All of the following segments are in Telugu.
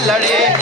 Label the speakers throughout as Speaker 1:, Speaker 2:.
Speaker 1: लड़े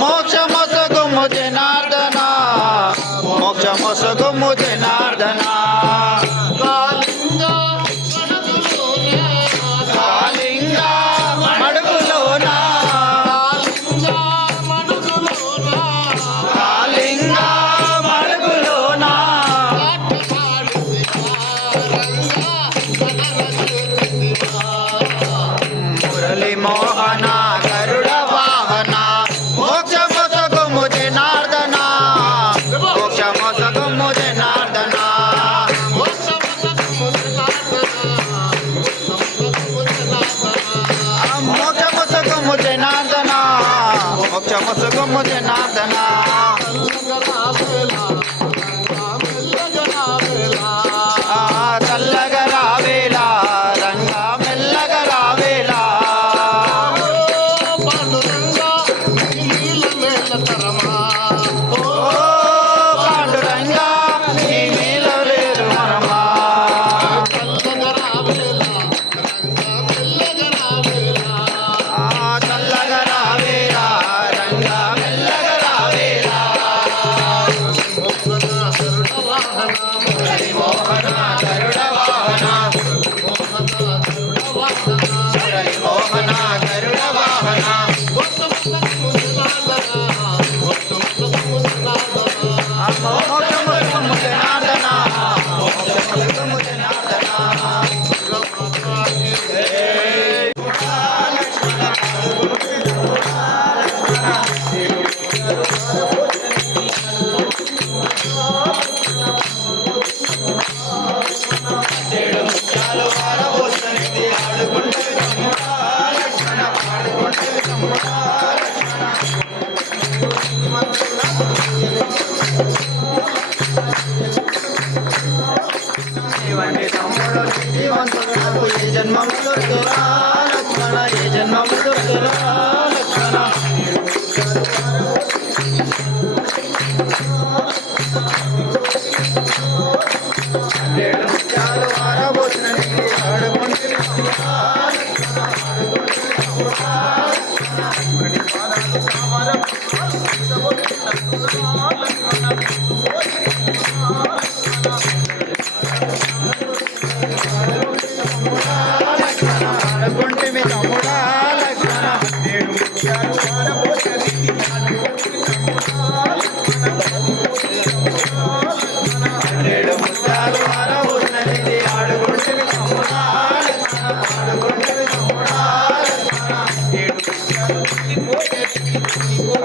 Speaker 1: మోక్షమా गम से गम दे Oh,
Speaker 2: Thank you.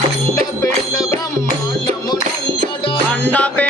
Speaker 3: బ్రహ్మాండమునంతట పిండ
Speaker 1: అండ అండపిండ